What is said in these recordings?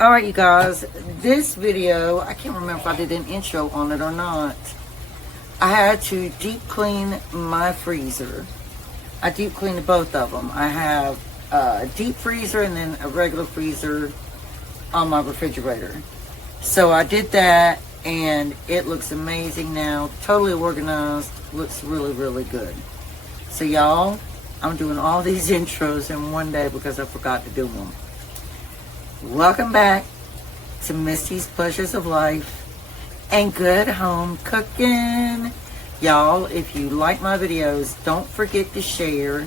Alright, you guys, this video, I can't remember if I did an intro on it or not. I had to deep clean my freezer. I deep cleaned both of them. I have a deep freezer and then a regular freezer on my refrigerator. So I did that and it looks amazing now. Totally organized. Looks really, really good. So y'all, I'm doing all these intros in one day because I forgot to do them. Welcome back to Misty's Pleasures of Life and Good Home Cooking. Y'all, if you like my videos, don't forget to share,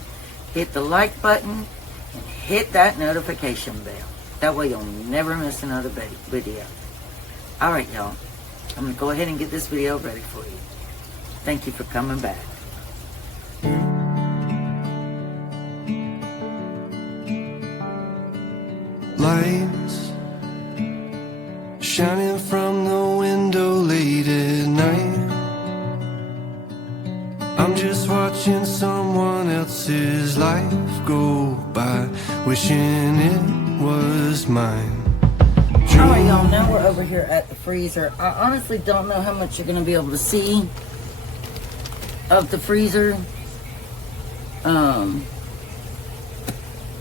hit the like button, and hit that notification bell. That way you'll never miss another video. Alright y'all, I'm going to go ahead and get this video ready for you. Thank you for coming back. Lights shining from the window late at night. I'm just watching someone else's life go by, wishing it was mine. Alright y'all, now we're over here at the freezer. I honestly don't know how much you're going to be able to see of the freezer.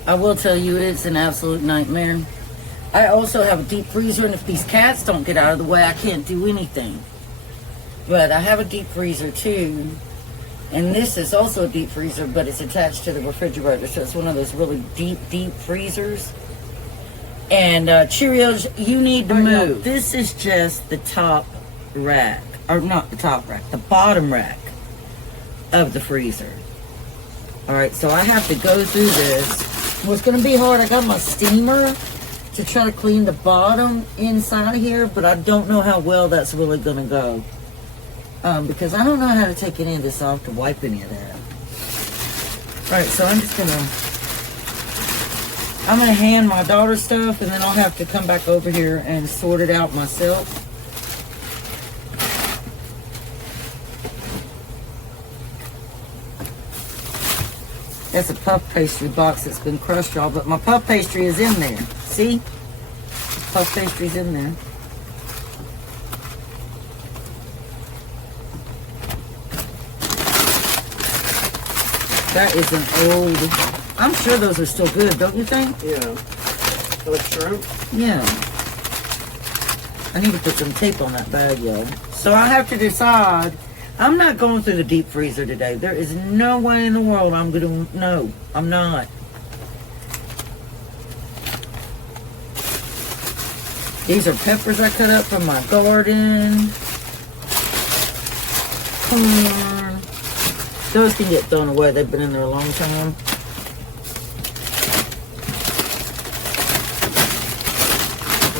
I will tell you, it's an absolute nightmare. I also have a deep freezer, and if these cats don't get out of the way, I can't do anything. But I have a deep freezer too, and this is also a deep freezer, but it's attached to the refrigerator, so it's one of those really deep freezers. And Cheerios, you need to move. This is just the top rack, or not the top rack, the bottom rack of the freezer. Alright, so I have to go through this. Well, it's going to be hard. I got my steamer to try to clean the bottom inside here, but I don't know how well that's really going to go. Because I don't know how to take any of this off to wipe any of that. Alright, so I'm just going to hand my daughter stuff, and then I'll have to come back over here and sort it out myself. That's a puff pastry box that's been crushed, y'all, but my puff pastry is in there. See? Puff pastry's in there. That is an old... I'm sure those are still good, don't you think? Yeah. Like shrimp? Yeah. I need to put some tape on that bag, y'all. So I have to decide... I'm not going through the deep freezer today. There is no way in the world I'm going to... No, I'm not. These are peppers I cut up from my garden. Corn. Those can get thrown away. They've been in there a long time.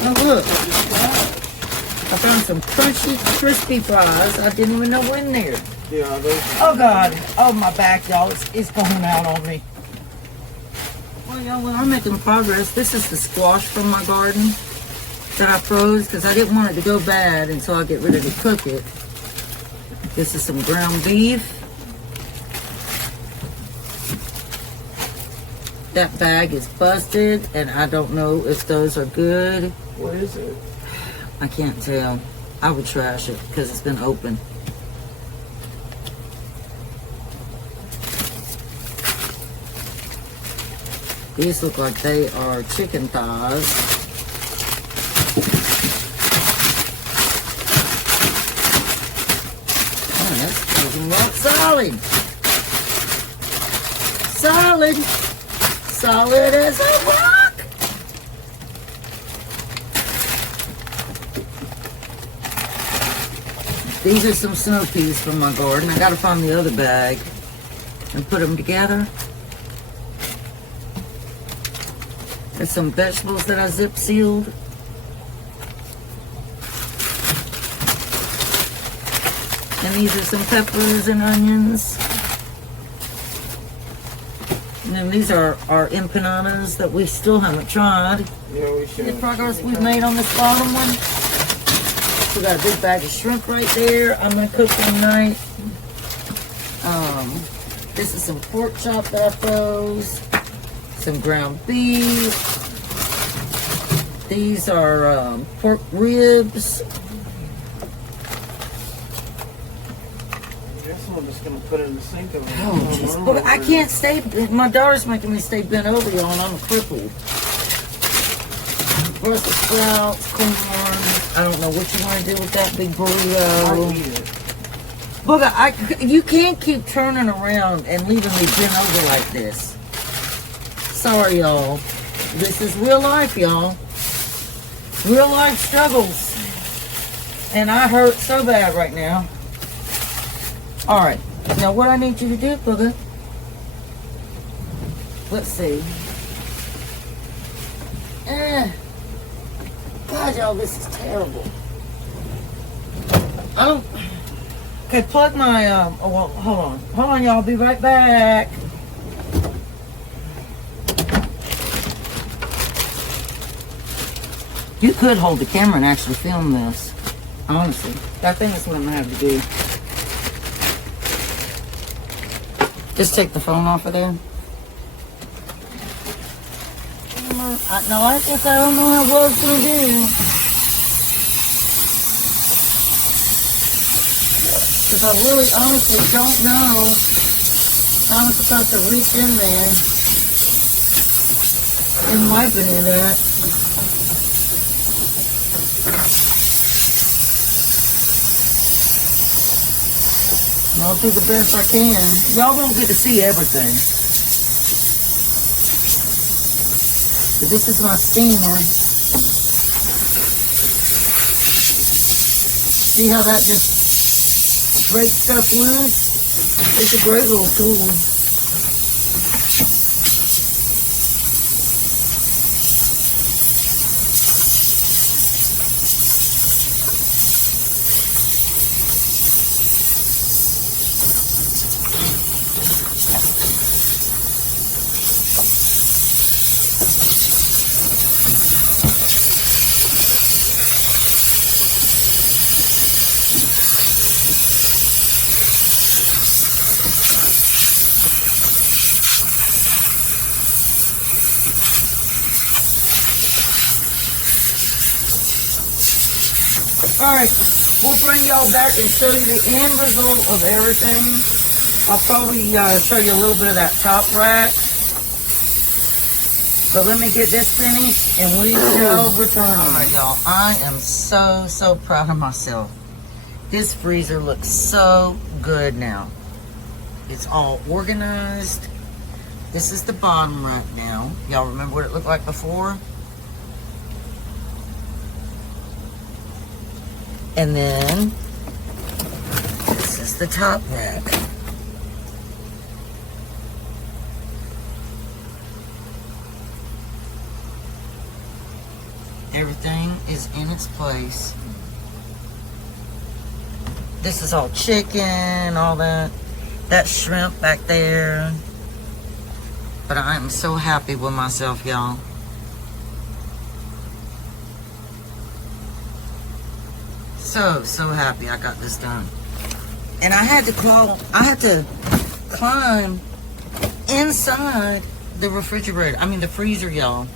Oh, look. I found some crunchy, crispy fries. I didn't even know were in there. Yeah, those. Oh, God. Oh, my back, y'all. It's going out on me. Well, y'all, I'm making progress. This is the squash from my garden that I froze because I didn't want it to go bad until I get ready to cook it. This is some ground beef. That bag is busted, and I don't know if those are good. What is it? I can't tell. I would trash it because it's been open. These look like they are chicken thighs. Oh, that's frozen rock solid. Solid. Solid as a rock. These are some snow peas from my garden. I gotta find the other bag and put them together. There's some vegetables that I zip sealed. And these are some peppers and onions. And then these are our empanadas that we still haven't tried. Yeah, we should. The progress we've made on this bottom one. We got a big bag of shrimp right there. I'm gonna cook tonight. This is some pork chop that I froze. Some ground beef. These are pork ribs. I guess I'm just gonna put it in the sink over Oh, jeez. But I can't stay. My daughter's making me stay bent over, y'all, and I'm crippled. Brussels sprouts, corn. I don't know what you want to do with that big I burrito. eat it. But you can't keep turning around and leaving me bent over like this. Sorry, y'all. This is real life, y'all. Real life struggles. And I hurt so bad right now. All right. Now, what I need you to do, Booger. Let's see. God, y'all, this is terrible. I don't. Okay, plug my. Oh, well, hold on. Hold on, y'all. Be right back. You could hold the camera and actually film this. Honestly. I think that's what I'm going to have to do. Just take the phone off of there. No, I guess I don't know how well it's going to do. Because I really honestly don't know how I'm supposed to reach in there and wiping it at. I'll do the best I can. Y'all won't get to see everything. But this is my steamer. See how that just breaks stuff loose? It's a great little tool. Alright, we'll bring y'all back and show you the end result of everything. I'll probably show you a little bit of that top rack. But let me get this finished and we shall return. Alright, y'all, I am so proud of myself. This freezer looks so good now. It's all organized. This is the bottom rack now. Y'all remember what it looked like before? And then, this is the top rack. Everything is in its place. This is all chicken, all that. That shrimp back there. But I am so happy with myself, y'all. So happy I got this done. And I had to climb inside the refrigerator. I mean the freezer, y'all.